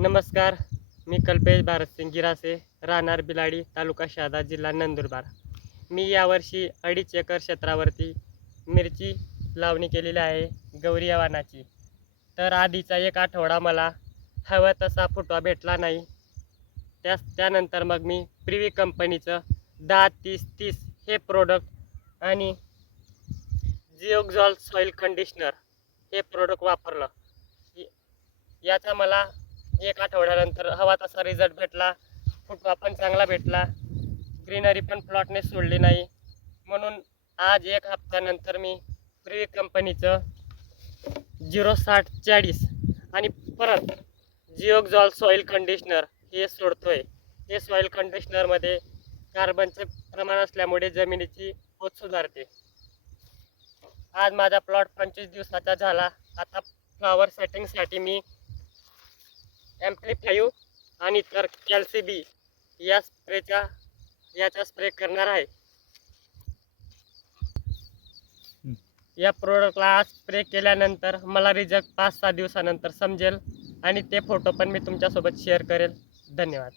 नमस्कार मी कल्पेश भारतसिंग गिरासे राहणार बिलाडी तालुका शहादा जिल्हा नंदुरबार. मी यावर्षी अडीच एकर क्षेत्रावरती मिरची लावणी केलेली आहे गौरी या वाणाची तर आधीचा एक आठवडा मला हवा तसा फुटवा भेटला नाही. त्या त्यानंतर मग मी प्रिवी कंपनीचं दहा तीस तीस हे प्रोडक्ट आणि जिओक्झॉल सॉईल कंडिशनर हे प्रोडक्ट वापरलं. याचा मला एक आठवड्यानंतर हवा तसा रिझल्ट भेटला. फुटवा पण चांगला भेटला. ग्रीनरी पण प्लॉटने सोडली नाही. म्हणून आज एक हप्त्यानंतर मी प्रिवी कंपनीचं झिरो साठ चाळीस आणि परत जिओक्झॉल सॉईल कंडिशनर हे सोडतोय. हे सॉईल कंडिशनरमध्ये कार्बनचे प्रमाण असल्यामुळे जमिनीची पोत सुधारते. आज माझा प्लॉट पंचवीस दिवसाचा झाला. आता फ्लॉवर सेटिंगसाठी मी ॲम्प्लिफाईव्ह आणि तर कॅल्सी या स्प्रेचा याचा स्प्रे करणार आहे. या प्रोडक्टला आज स्प्रे केल्यानंतर मला रिझल्ट पाच सहा दिवसानंतर समजेल आणि ते फोटो पण मी तुमच्यासोबत शेअर करेल. धन्यवाद.